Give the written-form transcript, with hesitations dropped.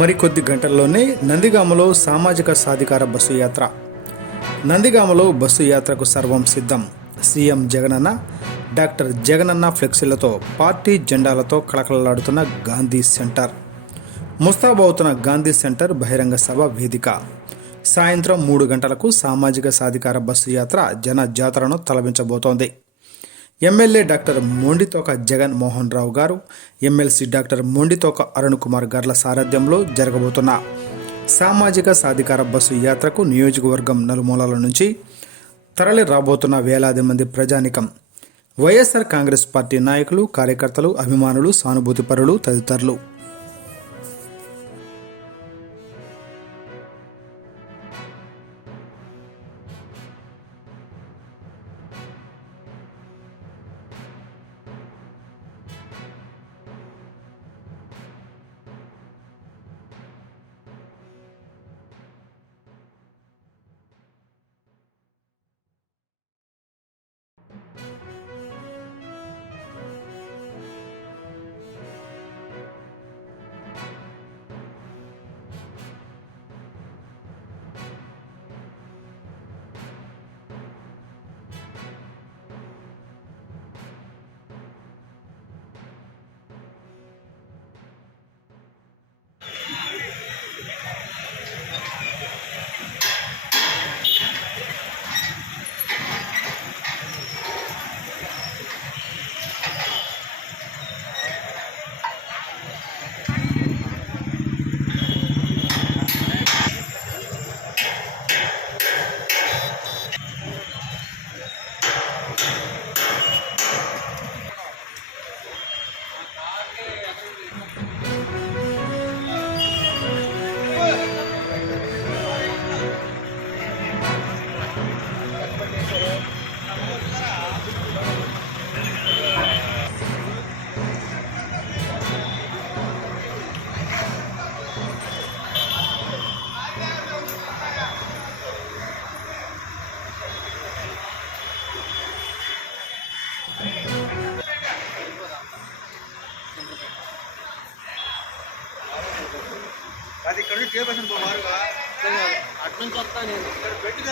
మరికొద్ది గంటల్లోనే నందిగామలో సామాజిక సాధికార బస్సు యాత్ర. నందిగామలో బస్సు యాత్రకు సర్వం సిద్ధం. సీఎం జగనన్న, డాక్టర్ జగనన్న ఫ్లెక్సీలతో, పార్టీ జెండాలతో కళకళలాడుతున్న గాంధీ సెంటర్. ముస్తాబవుతున్న గాంధీ సెంటర్ బహిరంగ సభ వేదిక. సాయంత్రం 3 గంటలకు సామాజిక సాధికార బస్సు యాత్ర జన జాతరను తలపించబోతోంది. ఎమ్మెల్యే డాక్టర్ మొండితోక జగన్ మోహన్ రావు గారు, ఎమ్మెల్సీ డాక్టర్ మొండితోక అరుణ్ కుమార్ గార్ల సారథ్యంలో జరగబోతున్న సామాజిక సాధికార బస్సు యాత్రకు నియోజకవర్గం నలుమూలల నుంచి తరలి రాబోతున్న వేలాది మంది ప్రజానికం, వైఎస్ఆర్ కాంగ్రెస్ పార్టీ నాయకులు, కార్యకర్తలు, అభిమానులు, సానుభూతిపరులు తదితరులు. అది ఇక్కడ నుంచి ఏ బస్సు మారుగా అటు నుంచి వస్తా నేను పెట్టి